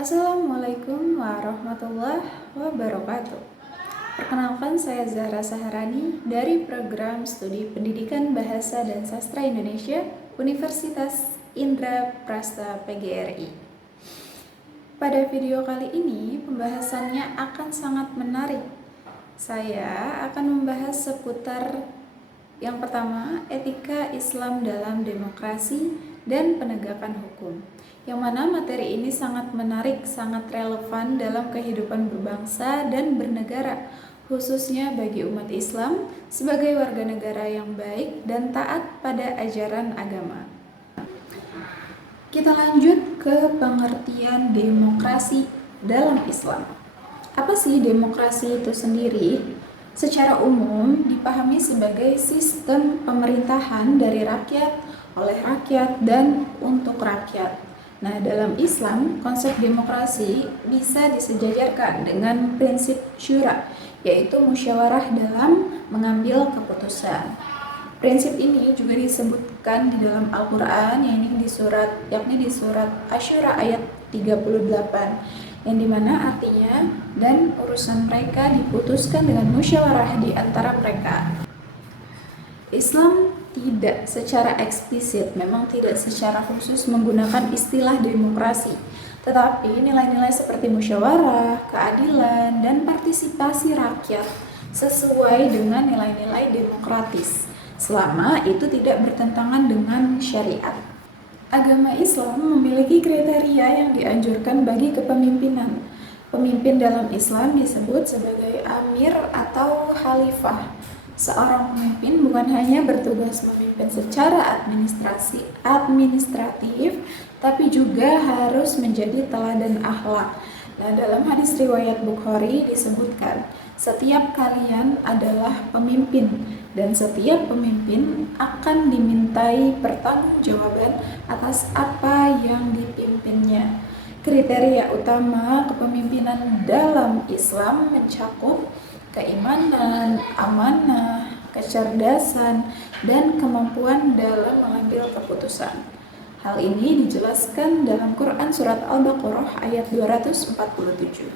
Assalamualaikum warahmatullahi wabarakatuh. Perkenalkan, saya Zahra Saharani dari Program Studi Pendidikan Bahasa dan Sastra Indonesia Universitas Indra Prasta PGRI. Pada video kali ini, pembahasannya akan sangat menarik. Saya akan membahas seputar yang pertama, etika Islam dalam demokrasi dan penegakan hukum. Yang mana materi ini sangat menarik, sangat relevan dalam kehidupan berbangsa dan bernegara, khususnya bagi umat Islam sebagai warga negara yang baik dan taat pada ajaran agama. Kita lanjut ke pengertian demokrasi dalam Islam. Apa sih demokrasi itu sendiri? Secara umum dipahami sebagai sistem pemerintahan dari rakyat, oleh rakyat, dan untuk rakyat. Nah, dalam Islam, konsep demokrasi bisa disejajarkan dengan prinsip syura, yaitu musyawarah dalam mengambil keputusan. Prinsip ini juga disebutkan di dalam Al-Quran, yakni di surat Asy-Syura ayat 38, yang dimana artinya, dan urusan mereka diputuskan dengan musyawarah di antara mereka. Islam tidak secara eksplisit, memang tidak secara khusus menggunakan istilah demokrasi, tetapi nilai-nilai seperti musyawarah, keadilan, dan partisipasi rakyat sesuai dengan nilai-nilai demokratis, selama itu tidak bertentangan dengan syariat. Agama Islam memiliki kriteria yang dianjurkan bagi kepemimpinan. Pemimpin dalam Islam disebut sebagai amir atau khalifah. Seorang pemimpin bukan hanya bertugas memimpin secara administratif, tapi juga harus menjadi teladan akhlak. Nah, dalam hadis riwayat Bukhari disebutkan, setiap kalian adalah pemimpin, dan setiap pemimpin akan dimintai pertanggungjawaban atas apa yang dipimpinnya. Kriteria utama kepemimpinan dalam Islam mencakup keimanan, amanah, kecerdasan, dan kemampuan dalam mengambil keputusan. Hal ini dijelaskan dalam Quran Surat Al-Baqarah ayat 247.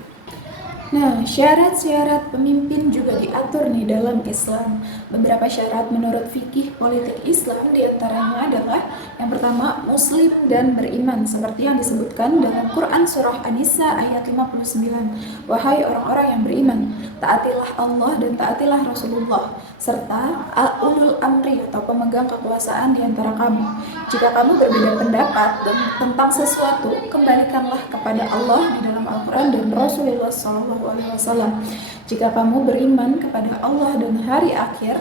Nah, syarat-syarat pemimpin juga diatur nih dalam Islam. Beberapa syarat menurut fikih politik Islam diantaranya adalah yang pertama, muslim dan beriman, seperti yang disebutkan dalam Quran Surah An-Nisa ayat 59. Wahai orang-orang yang beriman, taatilah Allah dan taatilah Rasulullah, serta ulul amri atau pemegang kekuasaan di antara kamu. Jika kamu berbeda pendapat tentang sesuatu, kembalikanlah kepada Allah di dalam Al-Quran dan Rasulullah SAW. Jika kamu beriman kepada Allah dan hari akhir,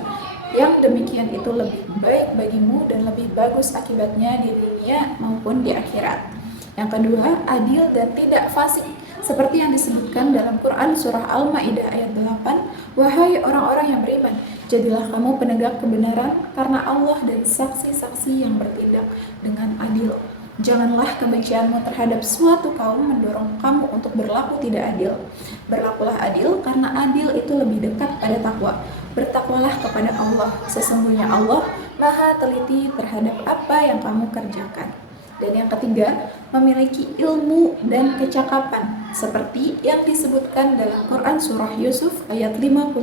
yang demikian itu lebih baik bagimu dan lebih bagus akibatnya di dunia maupun di akhirat. Yang kedua, adil dan tidak fasik, seperti yang disebutkan dalam Quran Surah Al-Ma'idah ayat 8. Wahai orang-orang yang beriman, jadilah kamu penegak kebenaran karena Allah dan saksi-saksi yang bertindak dengan adil. Janganlah kebencianmu terhadap suatu kaum mendorong kamu untuk berlaku tidak adil. Berlakulah adil karena adil itu lebih dekat pada takwa. Bertakwalah kepada Allah. Sesungguhnya Allah Maha teliti terhadap apa yang kamu kerjakan. Dan yang ketiga, memiliki ilmu dan kecakapan, seperti yang disebutkan dalam Quran Surah Yusuf ayat 55.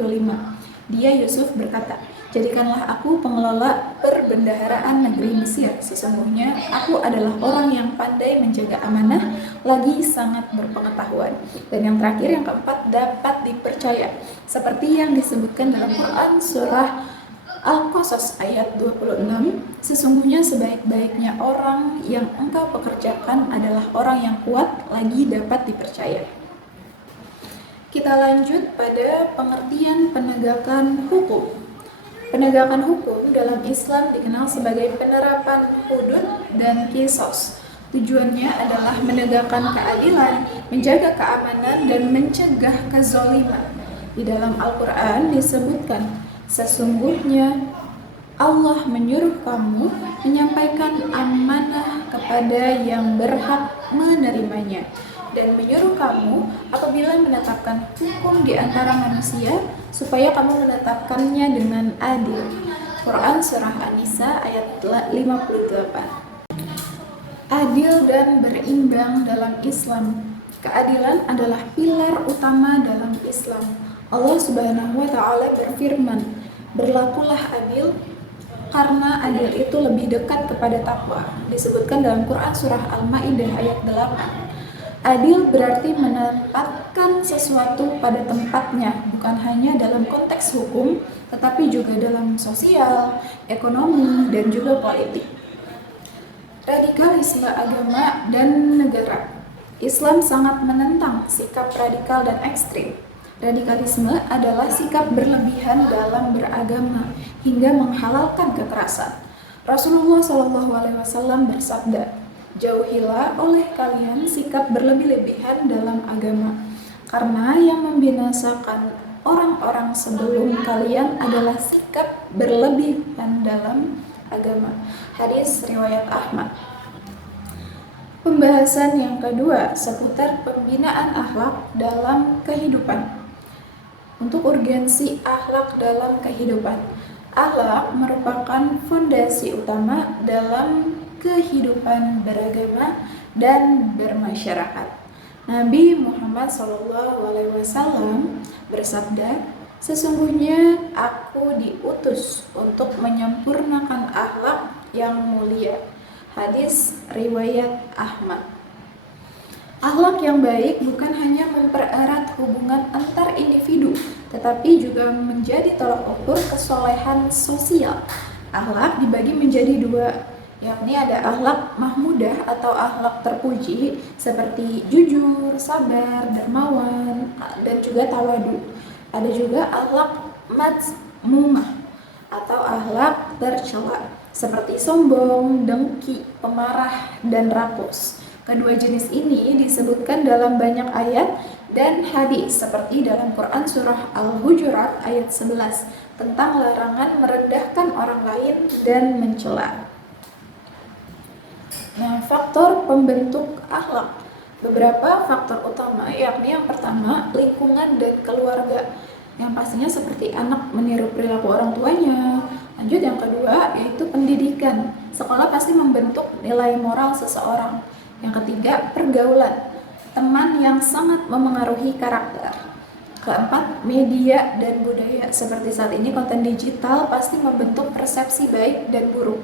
Dia Yusuf berkata, jadikanlah aku pengelola perbendaharaan negeri Mesir. Sesungguhnya aku adalah orang yang pandai menjaga amanah, lagi sangat berpengetahuan. Dan yang terakhir, yang keempat, dapat dipercaya, seperti yang disebutkan dalam Quran Surah Al-Qasas ayat 26. Sesungguhnya sebaik-baiknya orang yang engkau pekerjakan adalah orang yang kuat, lagi dapat dipercaya. Kita lanjut pada pengertian penegakan hukum. Penegakan hukum dalam Islam dikenal sebagai penerapan hudud dan qisos. Tujuannya adalah menegakkan keadilan, menjaga keamanan, dan mencegah kezaliman. Di dalam Al-Quran disebutkan, sesungguhnya Allah menyuruh kamu menyampaikan amanah kepada yang berhak menerimanya, dan menyuruh kamu apabila menetapkan hukum di antara manusia supaya kamu menetapkannya dengan adil. Quran Surah An-Nisa ayat 58. Adil dan berimbang dalam Islam. Keadilan adalah pilar utama dalam Islam. Allah Subhanahu wa taala berfirman, "Berlakulah adil karena adil itu lebih dekat kepada takwa." Disebutkan dalam Quran surah Al-Maidah ayat 8. Adil berarti menempatkan sesuatu pada tempatnya, bukan hanya dalam konteks hukum, tetapi juga dalam sosial, ekonomi, dan juga politik. Radikalisme agama dan negara. Islam sangat menentang sikap radikal dan ekstrim. Radikalisme adalah sikap berlebihan dalam beragama hingga menghalalkan kekerasan. Rasulullah SAW bersabda, "Jauhilah oleh kalian sikap berlebih-lebihan dalam agama, karena yang membinasakan orang-orang sebelum kalian adalah sikap berlebihan dalam agama." Hadis riwayat Ahmad. Pembahasan yang kedua seputar pembinaan akhlak dalam kehidupan. Untuk urgensi akhlak dalam kehidupan. Akhlak merupakan fondasi utama dalam kehidupan beragama dan bermasyarakat. Nabi Muhammad SAW bersabda, "Sesungguhnya aku diutus untuk menyempurnakan akhlak yang mulia." Hadis riwayat Ahmad. Akhlak yang baik bukan hanya mempererat hubungan antar individu, tetapi juga menjadi tolak ukur kesolehan sosial. Akhlak dibagi menjadi dua, yakni ada akhlak mahmudah atau akhlak terpuji seperti jujur, sabar, dermawan, dan juga tawadu. Ada juga akhlak mazmumah atau akhlak tercela seperti sombong, dengki, pemarah, dan rakus. Kedua jenis ini disebutkan dalam banyak ayat dan hadis seperti dalam Quran surah Al-Hujurat ayat 11 tentang larangan merendahkan orang lain dan mencela. Nah, faktor pembentuk akhlak. Beberapa faktor utama, yakni yang pertama, lingkungan dan keluarga. Yang pastinya seperti anak meniru perilaku orang tuanya. Lanjut yang kedua, yaitu pendidikan. Sekolah pasti membentuk nilai moral seseorang. Yang ketiga, pergaulan. Teman yang sangat memengaruhi karakter. Keempat, media dan budaya. Seperti saat ini konten digital pasti membentuk persepsi baik dan buruk.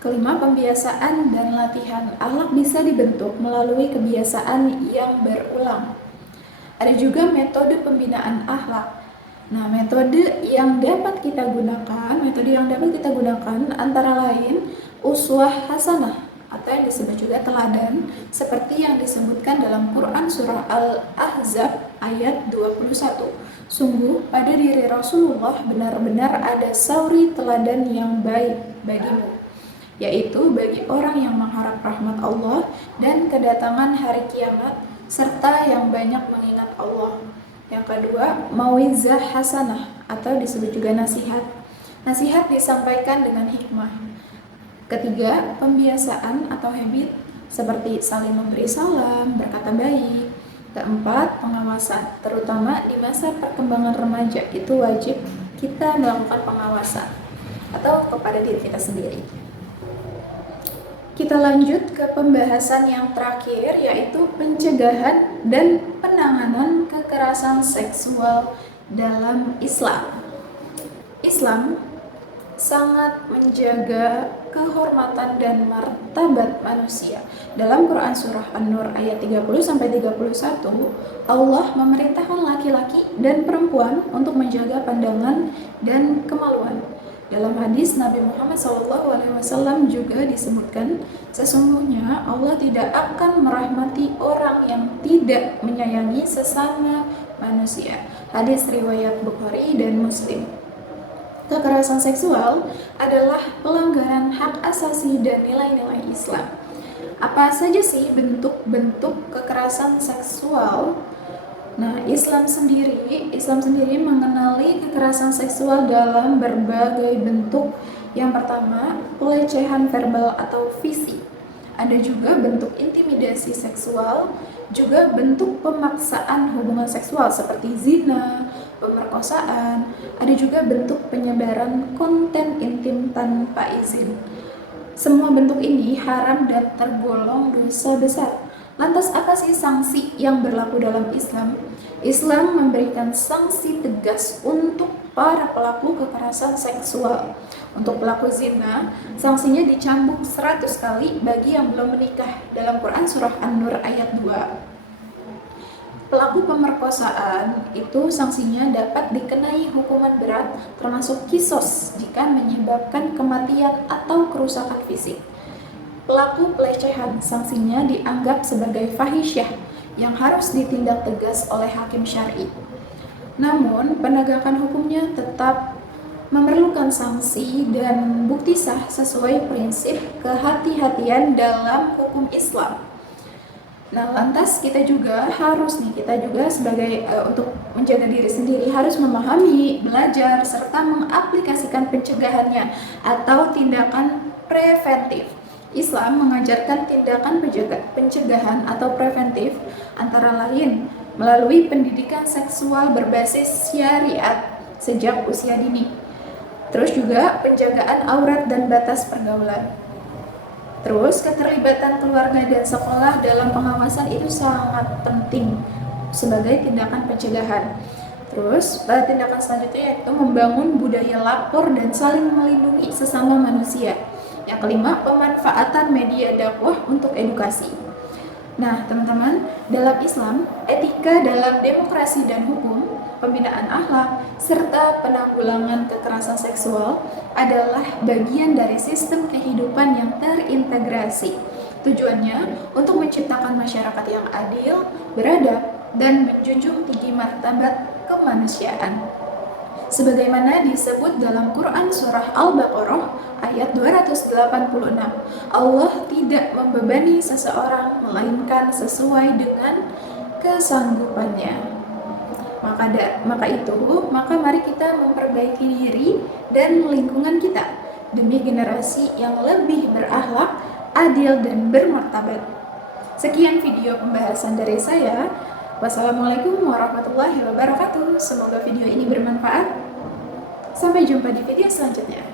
Kelima, pembiasaan dan latihan. Akhlak bisa dibentuk melalui kebiasaan yang berulang. Ada juga metode pembinaan akhlak. Nah, metode yang dapat kita gunakan antara lain uswah hasanah atau yang disebut juga teladan, seperti yang disebutkan dalam Quran surah Al-Ahzab ayat 21. Sungguh pada diri Rasulullah benar-benar ada sauri teladan yang baik bagimu, yaitu bagi orang yang mengharap rahmat Allah dan kedatangan hari kiamat, serta yang banyak mengingat Allah. Yang kedua, mauizah hasanah atau disebut juga nasihat. Nasihat disampaikan dengan hikmah. Ketiga, pembiasaan atau habit seperti saling memberi salam, berkata baik. Keempat, pengawasan, terutama di masa perkembangan remaja itu wajib kita melakukan pengawasan atau kepada diri kita sendiri. Kita lanjut ke pembahasan yang terakhir, yaitu pencegahan dan penanganan kekerasan seksual dalam Islam. Islam sangat menjaga kehormatan dan martabat manusia. Dalam Quran surah An-Nur ayat 30-31, Allah memerintahkan laki-laki dan perempuan untuk menjaga pandangan dan kemaluan. Dalam hadis Nabi Muhammad SAW juga disebutkan, sesungguhnya Allah tidak akan merahmati orang yang tidak menyayangi sesama manusia. Hadis riwayat Bukhari dan Muslim. Kekerasan seksual adalah pelanggaran hak asasi dan nilai-nilai Islam. Apa saja sih bentuk-bentuk kekerasan seksual? Nah, Islam sendiri mengenali kekerasan seksual dalam berbagai bentuk. Yang pertama, pelecehan verbal atau fisik. Ada juga bentuk intimidasi seksual, juga bentuk pemaksaan hubungan seksual seperti zina, pemerkosaan. Ada juga bentuk penyebaran konten intim tanpa izin. Semua bentuk ini haram dan tergolong dosa besar. Lantas apa sih sanksi yang berlaku dalam Islam? Islam memberikan sanksi tegas untuk para pelaku kekerasan seksual. Untuk pelaku zina, sanksinya dicambuk 100 kali bagi yang belum menikah dalam Quran surah An-Nur ayat 2. Pelaku pemerkosaan itu sanksinya dapat dikenai hukuman berat termasuk kisos jika menyebabkan kematian atau kerusakan fisik. Pelaku pelecehan sanksinya dianggap sebagai fahisyah yang harus ditindak tegas oleh hakim syar'i. Namun, penegakan hukumnya tetap memerlukan sanksi dan bukti sah sesuai prinsip kehati-hatian dalam hukum Islam. Nah, lantas kita juga sebagai untuk menjaga diri sendiri harus memahami, belajar, serta mengaplikasikan pencegahannya atau tindakan preventif. Islam mengajarkan tindakan pencegahan atau preventif antara lain melalui pendidikan seksual berbasis syariat sejak usia dini. Terus juga penjagaan aurat dan batas pergaulan. Terus keterlibatan keluarga dan sekolah dalam pengawasan itu sangat penting sebagai tindakan pencegahan. Terus tindakan selanjutnya yaitu membangun budaya lapor dan saling melindungi sesama manusia. Yang kelima, pemanfaatan media dakwah untuk edukasi. Nah, teman-teman, dalam Islam, etika dalam demokrasi dan hukum, pembinaan akhlak, serta penanggulangan kekerasan seksual adalah bagian dari sistem kehidupan yang terintegrasi. Tujuannya untuk menciptakan masyarakat yang adil, beradab, dan menjunjung tinggi martabat kemanusiaan. Sebagaimana disebut dalam Quran surah Al-Baqarah ayat 286, Allah tidak membebani seseorang melainkan sesuai dengan kesanggupannya. Maka mari kita memperbaiki diri dan lingkungan kita demi generasi yang lebih berakhlak, adil, dan bermartabat. Sekian video pembahasan dari saya. Wassalamualaikum warahmatullahi wabarakatuh. Semoga video ini bermanfaat. Sampai jumpa di video selanjutnya.